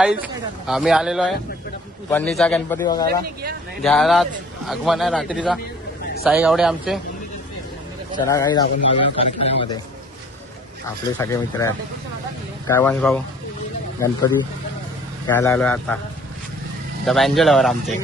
गाईस आम्ही आलेलो आहे पन्नीचा गणपती बघायला. घ्यायला आगमन आहे रात्रीचा. साई गावडे आमचे. चला गाईस आपण जाऊया कार्यक्रमामध्ये. आपले सगळे मित्र आहेत. काय वंश भाऊ गणपती घ्यायला आलोय आता. द बँजोलवर आमचे.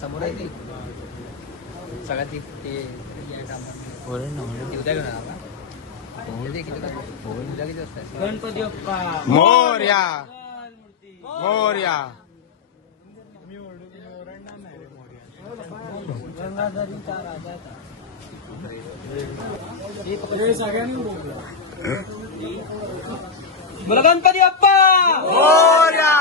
समोर आहे सगळ्यात गणपती बाप्पा मोरया मोरया. बोला गणपती बाप्पा मोरया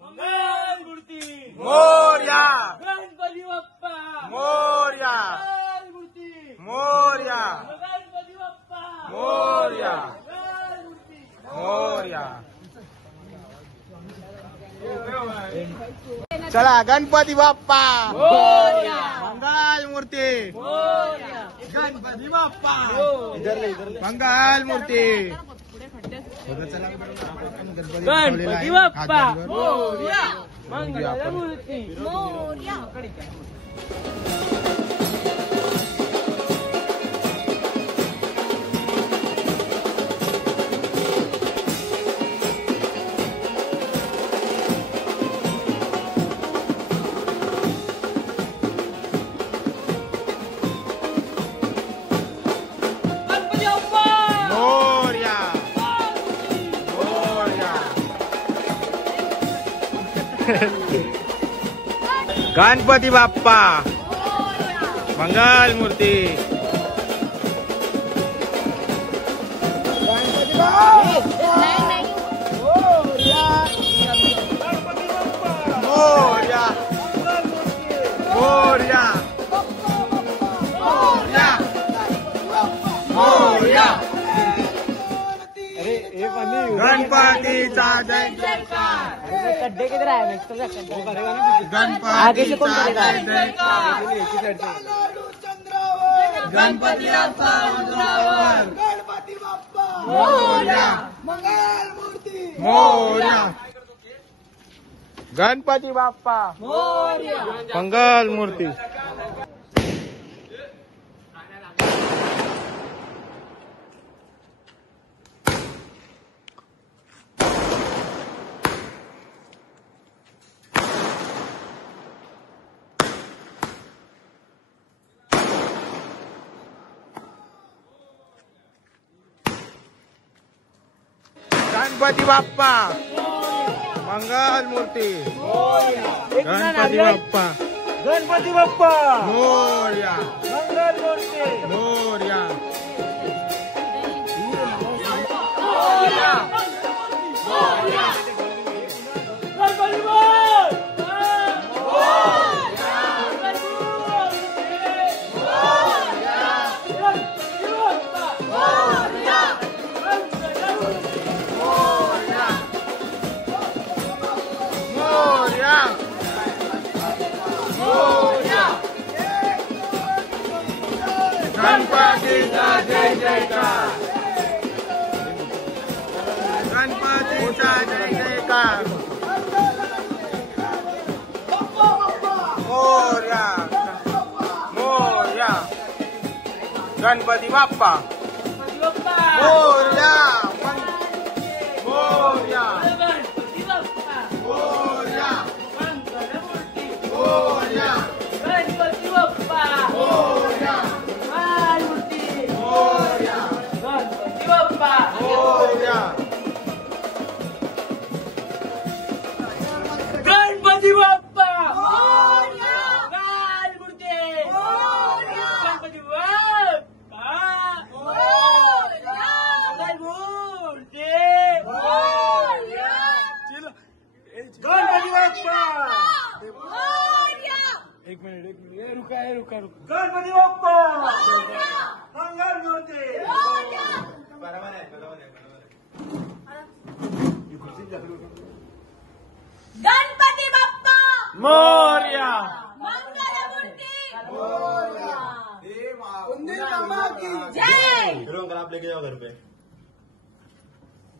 मंगलमूर्ती मोरया गणपती बाप्पा मोरया मूर्ती मोरया गणपती बाप्पा मोरया मूर्ती मोरया. चला गणपती बाप्पा मंगल मूर्ती. गणपती बाप्पा मंगल मूर्ती. गणपती बाप्पा मोरया मंगलमूर्ती मोरया. गणपती बाप्पा मंगल मूर्ती. गणपती मोरया मोरया मोरया. गणपतीचा जय गड्ढे किधर आहे गणपतीचा जय जयकार. गणपती बाप्पा गणपती बाप्पा मोरया मंगल मूर्ती मोरया. गणपती बाप्पा मोरया मंगल मूर्ती. गणपती बाप्पा मंगल मूर्ती. गणपती बाप्पा गणपती बाप्पा मोरया मंगल मूर्ती मोरया. गणपतीचा जय जयकार. गणपतीचा जय जयकार. मोरया मोरया. गणपती बाप्पा मोरया मोरया मोरया मोरया. गणपती बाप्पा मोरया मूर्ती मोरया गणपती बाप्पा मोरया. गणपती बाप्पा मूर्ती गणपती बाप्पा एक मिनिट रुका गणपती बाप्पा मंगल मूर्ती गणपती बाप्पा मोरया. मंगलमूर्ती जय. जय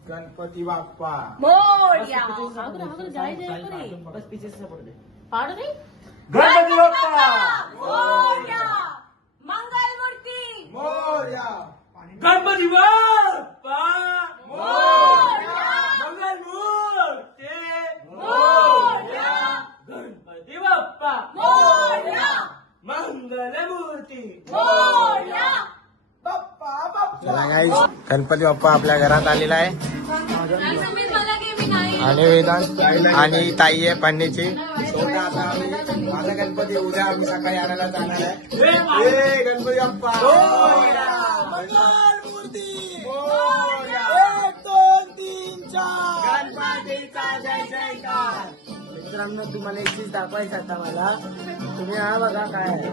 गणपती बाप्पा मोरया पाडू रे गणपती बाप्पा मोरया मंगलमूर्ती मोरया. गणपती बाप्पा मोरया मंगल मूर्ती मोरया गणपती बाप्पा मोरया मंगल मूर्ती मोरया चला गाईज, गणपती बाप्पा आपल्या घरात आलेला आहे मला घे मी नाही आणि वेदांत आणि ताई आहे पांडेची. स्वतः आता आम्ही माझा गणपती उद्या आम्ही सकाळी आणायला जाणार आहे. ए, गणपती बाप्पा मोरया. मंगलमूर्ती मोरया. 1 2 3 4 गणपतीचा जय जयकार. मित्रांनो, तुम्हाला एक चीज दाखवायचं आता मला. तुम्ही हा बघा काय आहे.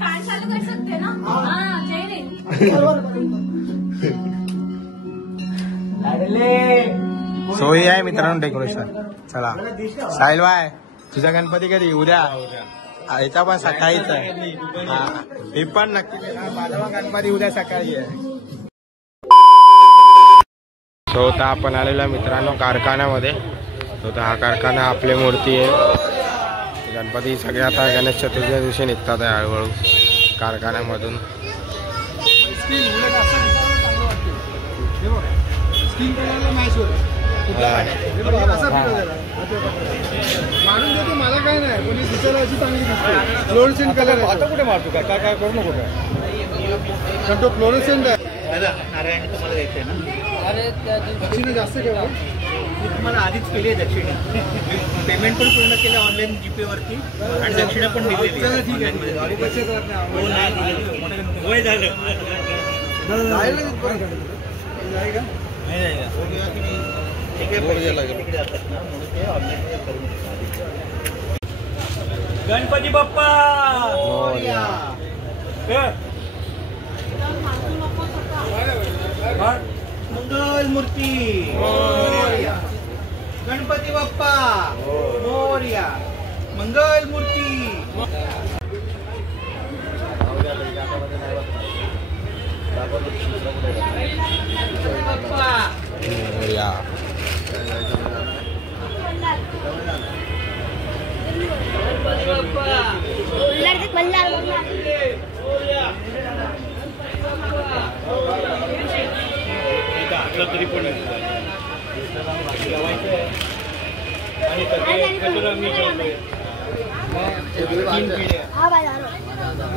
फॅन चालू कर सकते ना हाँ जय रे सोयी आहे मित्रांनो डेकोरेशन. चला साहिल बाय, तुझा गणपती कधी? उद्या. याचा पण सकाळीच आहे. हा, मी पण नक्की माझा पण गणपती उद्या सकाळी आहे. स्वतः आपण आलेला मित्रांनो कारखान्यामध्ये. स्वतः हा कारखाना आपली मूर्ती आहे. गणपती सगळे आता गणेश चतुर्थीच्या दिवशी निघतात आहे हळूहळू कारखान्यामधून. मारून देतो मला काय नाही, पण दिसायला अशी चांगली दिसते. फ्लोरोसेंट कलर आता कुठे मारतो काय काय करू नको काय, पण तो फ्लोरोसेंट आहे. नारायण तुम्हाला द्यायचंय ना? दक्षिणा जास्त ठेवा. मी तुम्हाला आधीच केली आहे दक्षिणा. पेमेंट पण पूर्ण केलं ऑनलाईन जीपे वरती आणि दक्षिणा पण दिलेली चला आहे. ठीक आहे. बचत करत नाही. हो, नाही वय झालं जायला जायगा नाही जायगा. ठीक आहे, पैसे तिकडे जातात ना म्हणून ते ऑनलाईन करून गणपती बाप्पा मोरया. मंगल मूर्ती मोरया. गणपती बाप्पा मोरया. मंगल मूर्ती मोरया. तरी पण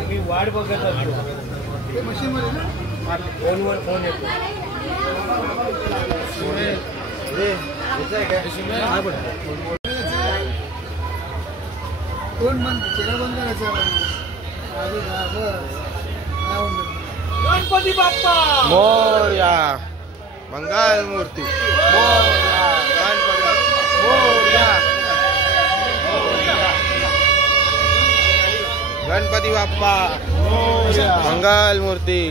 मी वाट बघत असतो. मशीनमध्ये ना फोनवर फोन येतो. कोण मन चेहरा बंद करायचा. गणपती बाप्पा मोरया. मंगल मूर्ती मोरया. गणपती मोरया. गणपती बाप्पा मंगल मूर्ती.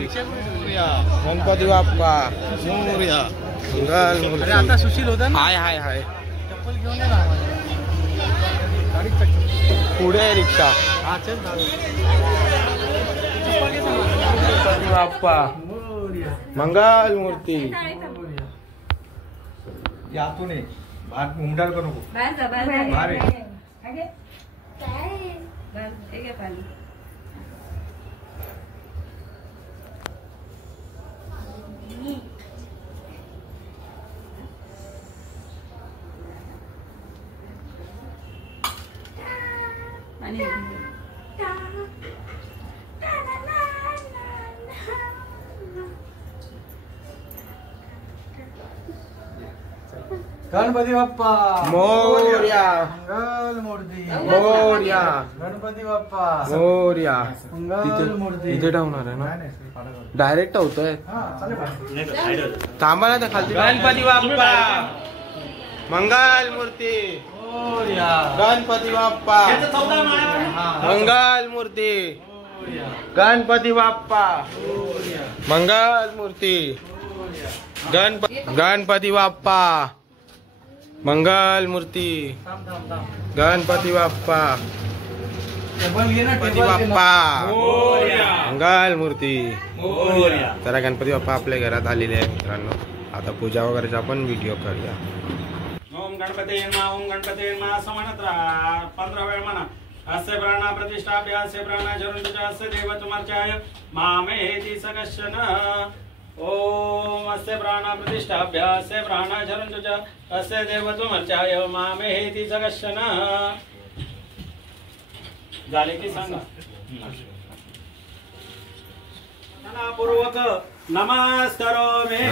गणपती बाप्पा मोरया. मंगल मूर्ती. आता सुशील होता ना. हाय हाय हाय. चप्पल घेऊन ये ना. पुढे रिक्षा. गणपती बाप्पा मंगल मूर्ती. यातून ये. भात उमडाल करू नको. बाहेर गणपती बाप्पा मोरया मंगल मूर्ती मोरया गणपती बाप्पा मोरया. मंगल मूर्ती इथे ठेवणार आहे ना डायरेक्ट ठेवतोय. थांबा ना त्या खालती. गणपती बाप्पा मंगल मूर्ती गणपती बाप्पा मंगल मूर्ती गणपती बाप्पा मंगल मूर्ती गणपती बाप्पा मंगल मूर्ती गणपती बाप्पा गणपती बाप्पा मंगल मूर्ती. तर गणपती बाप्पा आपल्या घरात आलेले आहे मित्रांनो. आता पूजा वगैरेचा आपण व्हिडिओ करूया. ओम गणपती नमः ओम गणपती नमः असं म्हणत राहा 15 वेळ म्हणा. अस्य प्राणा प्रतिष्ठाप्य अस्य प्राणा जरुंच्या अस्य देव तुमर्चाय मामेति सकशन. ओम अस्य प्राणा प्रतिष्ठाप्य अस्य प्राणा जरुंच्या अस्य देव तुमर्चाय मामेति सकशन. झाले की सांगा. पूर्वक नमस्करोमि.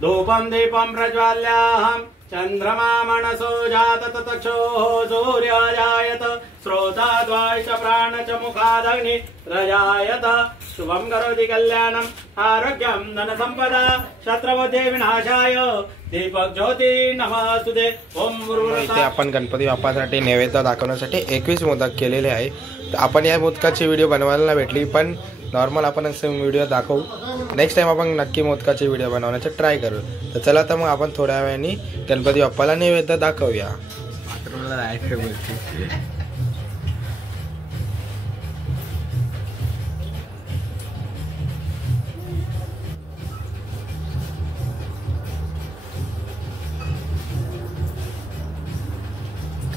धूपं दीपं प्रज्वाल्याहं चंद्रमा मनसो जात ततक्षोः सूर्याजायत स्रोताद्वाय च प्राण च मुखादग्नि रजायत. शुभं करोति कल्याणम् आरोग्यं धनसम्पदा शत्रुबुद्धि विनाशाय दीपक ज्योती नमस्तुते. ओम इथे आपण गणपती बाप्पासाठी नैवेद्य दाखवण्यासाठी 21 मोदक केलेले आहे. आपण या मोदकाची व्हिडिओ बनवायला भेटली पण नॉर्मल आपण असे व्हिडिओ दाखवू. नेक्स्ट टाइम आपण नक्की मोदकाची व्हिडिओ बनवण्याचा ट्राय करू. तर चला तर मग आपण थोड्या वेळाने गणपती बाप्पाला नैवेद्य दाखवूया.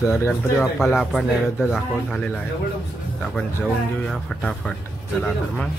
तर गणपती बाप्पाला आपण नैवेद्य दाखवून झालेला आहे. तर आपण जेवून घेऊया फटाफट. चला तर मग